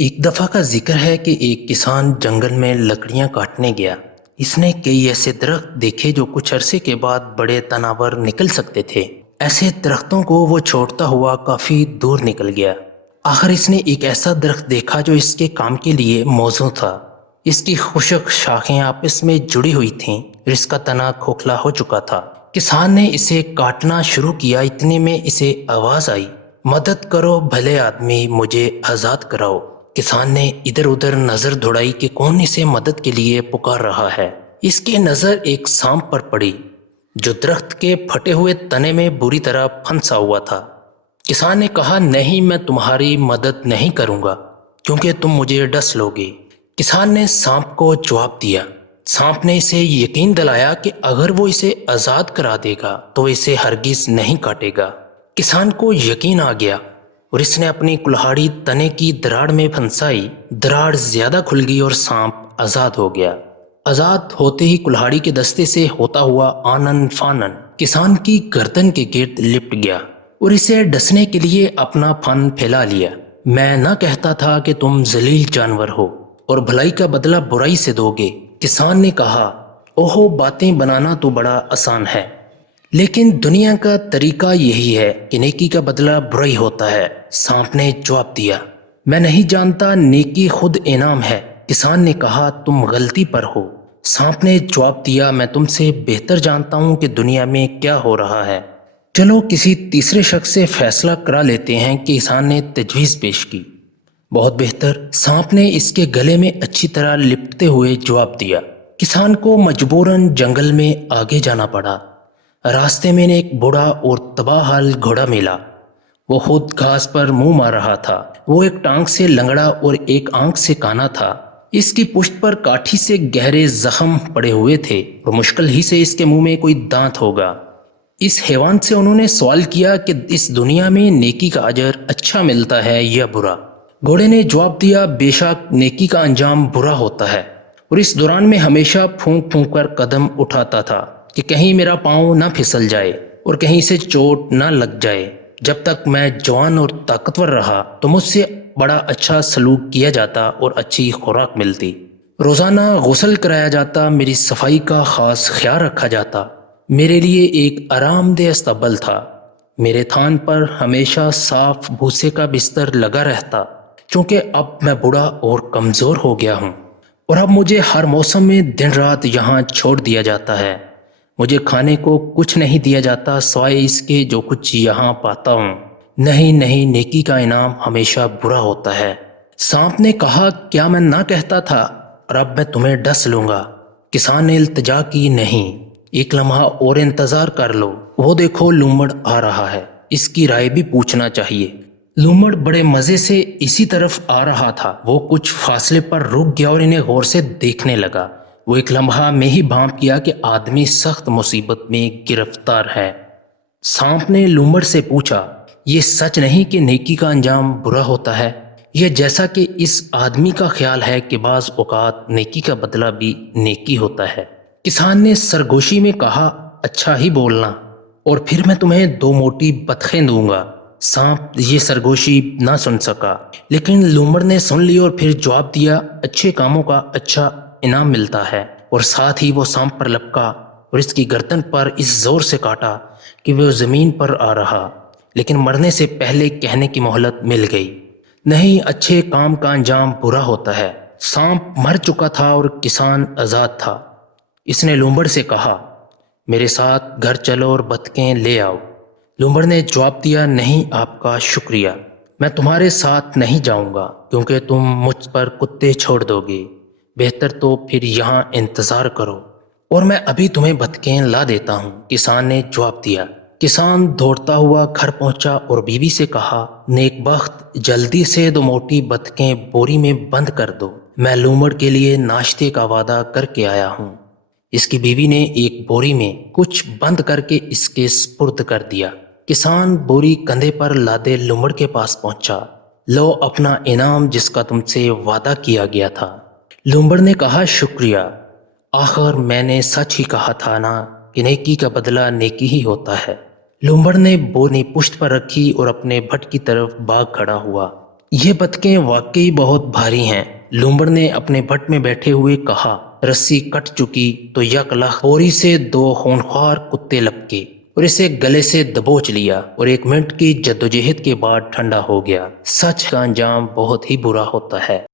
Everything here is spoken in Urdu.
ایک دفعہ کا ذکر ہے کہ ایک کسان جنگل میں لکڑیاں کاٹنے گیا۔ اس نے کئی ایسے درخت دیکھے جو کچھ عرصے کے بعد بڑے تناور نکل سکتے تھے۔ ایسے درختوں کو وہ چھوڑتا ہوا کافی دور نکل گیا۔ آخر اس نے ایک ایسا درخت دیکھا جو اس کے کام کے لیے موزوں تھا۔ اس کی خشک شاخیں آپس میں جڑی ہوئی تھیں اور اس کا تنا کھوکھلا ہو چکا تھا۔ کسان نے اسے کاٹنا شروع کیا، اتنے میں اسے آواز آئی، مدد کرو بھلے آدمی، مجھے آزاد کراؤ۔ کسان نے ادھر ادھر نظر دوڑائی کہ کون اسے مدد کے لیے پکار رہا ہے۔ اس کی نظر ایک سانپ پر پڑی جو درخت کے پھٹے ہوئے تنے میں بری طرح پھنسا ہوا تھا۔ کسان نے کہا، نہیں، میں تمہاری مدد نہیں کروں گا کیونکہ تم مجھے ڈس لو گے۔ کسان نے سانپ کو جواب دیا۔ سانپ نے اسے یقین دلایا کہ اگر وہ اسے آزاد کرا دے گا تو اسے ہرگز نہیں کاٹے گا۔ کسان کو یقین آ گیا اور اس نے اپنی کلہاڑی تنے کی دراڑ میں پھنسائی۔ دراڑ زیادہ کھل گئی اور سانپ آزاد ہو گیا۔ آزاد ہوتے ہی کلہاڑی کے دستے سے ہوتا ہوا آنن فانن کسان کی گردن کے گرد لپٹ گیا اور اسے ڈسنے کے لیے اپنا پھن پھیلا لیا۔ میں نہ کہتا تھا کہ تم ذلیل جانور ہو اور بھلائی کا بدلہ برائی سے دو گے؟ کسان نے کہا، اوہو، باتیں بنانا تو بڑا آسان ہے، لیکن دنیا کا طریقہ یہی ہے کہ نیکی کا بدلہ برائی ہوتا ہے۔ سانپ نے جواب دیا، میں نہیں جانتا، نیکی خود انعام ہے۔ کسان نے کہا، تم غلطی پر ہو۔ سانپ نے جواب دیا، میں تم سے بہتر جانتا ہوں کہ دنیا میں کیا ہو رہا ہے۔ چلو کسی تیسرے شخص سے فیصلہ کرا لیتے ہیں۔ کسان نے تجویز پیش کی۔ بہت بہتر، سانپ نے اس کے گلے میں اچھی طرح لپٹتے ہوئے جواب دیا۔ کسان کو مجبوراً جنگل میں آگے جانا پڑا۔ راستے میں نے ایک بوڑھا اور تباہ حال گھوڑا ملا۔ وہ خود گھاس پر منہ مار رہا تھا۔ وہ ایک ٹانگ سے لنگڑا اور ایک آنکھ سے کانا تھا۔ اس کی پشت پر کاٹھی سے گہرے زخم پڑے ہوئے تھے اور مشکل ہی سے اس کے منہ میں کوئی دانت ہوگا۔ اس حیوان سے انہوں نے سوال کیا کہ اس دنیا میں نیکی کا اجر اچھا ملتا ہے یا برا؟ گھوڑے نے جواب دیا، بے شک نیکی کا انجام برا ہوتا ہے، اور اس دوران میں ہمیشہ پھونک پھونک کر قدم اٹھاتا تھا کہ کہیں میرا پاؤں نہ پھسل جائے اور کہیں سے چوٹ نہ لگ جائے۔ جب تک میں جوان اور طاقتور رہا تو مجھ سے بڑا اچھا سلوک کیا جاتا اور اچھی خوراک ملتی۔ روزانہ غسل کرایا جاتا، میری صفائی کا خاص خیال رکھا جاتا۔ میرے لیے ایک آرام دہ استبل تھا۔ میرے تھان پر ہمیشہ صاف بھوسے کا بستر لگا رہتا، چونکہ اب میں بوڑھا اور کمزور ہو گیا ہوں اور اب مجھے ہر موسم میں دن رات یہاں چھوڑ دیا جاتا ہے۔ مجھے کھانے کو کچھ نہیں دیا جاتا سوائے اس کے جو کچھ یہاں پاتا ہوں۔ نہیں نہیں، نیکی کا انعام ہمیشہ برا ہوتا ہے۔ سانپ نے کہا، کیا میں نہ کہتا تھا، اور اب میں تمہیں ڈس لوں گا؟ کسان نے التجا کی، نہیں، ایک لمحہ اور انتظار کر لو، وہ دیکھو لومڑ آ رہا ہے، اس کی رائے بھی پوچھنا چاہیے۔ لومڑ بڑے مزے سے اسی طرف آ رہا تھا۔ وہ کچھ فاصلے پر رک گیا اور انہیں غور سے دیکھنے لگا۔ وہ ایک لمحہ میں ہی بھانپ کیا کہ آدمی سخت مصیبت میں گرفتار ہے۔ سانپ نے لومڑ سے پوچھا، یہ سچ نہیں کہ نیکی کا انجام برا ہوتا ہے؟ یہ جیسا کہ اس آدمی کا خیال ہے کہ بعض اوقات نیکی کا بدلہ بھی نیکی ہوتا ہے۔ کسان نے سرگوشی میں کہا، اچھا ہی بولنا، اور پھر میں تمہیں 2 موٹی بطخیں دوں گا۔ سانپ یہ سرگوشی نہ سن سکا، لیکن لومڑ نے سن لی اور پھر جواب دیا، اچھے کاموں کا اچھا انعام ملتا ہے، اور ساتھ ہی وہ سانپ پر لپکا اور اس کی گردن پر اس زور سے کاٹا کہ وہ زمین پر آ رہا، لیکن مرنے سے پہلے کہنے کی مہلت مل گئی، نہیں، اچھے کام کا انجام برا ہوتا ہے۔ سانپ مر چکا تھا اور کسان آزاد تھا۔ اس نے لومڑ سے کہا، میرے ساتھ گھر چلو اور بطخیں لے آؤ۔ لومڑ نے جواب دیا، نہیں، آپ کا شکریہ، میں تمہارے ساتھ نہیں جاؤں گا کیونکہ تم مجھ پر کتے چھوڑ دو گے۔ بہتر تو پھر یہاں انتظار کرو اور میں ابھی تمہیں بطخیں لا دیتا ہوں، کسان نے جواب دیا۔ کسان دوڑتا ہوا گھر پہنچا اور بیوی سے کہا، نیک بخت، جلدی سے 2 موٹی بطخیں بوری میں بند کر دو، میں لومڑ کے لیے ناشتے کا وعدہ کر کے آیا ہوں۔ اس کی بیوی نے ایک بوری میں کچھ بند کر کے اس کے سپرد کر دیا۔ کسان بوری کندھے پر لادے لومڑ کے پاس پہنچا، لو اپنا انعام جس کا تم سے وعدہ کیا گیا تھا۔ لومڑ نے کہا، شکریہ، آخر میں نے سچ ہی کہا تھا نا کہ نیکی کا بدلہ نیکی ہی ہوتا ہے۔ لومڑ نے بوری پشت پر رکھی اور اپنے بھٹ کی طرف بھاگ کھڑا ہوا۔ یہ بطخیں واقعی بہت بھاری ہیں، لومڑ نے اپنے بھٹ میں بیٹھے ہوئے کہا۔ رسی کٹ چکی تو یک لخت ہوری سے دو خونخوار کتے لپکے اور اسے گلے سے دبوچ لیا اور 1 منٹ کی جدوجہد کے بعد ٹھنڈا ہو گیا۔ سچ کا انجام بہت ہی برا ہوتا ہے۔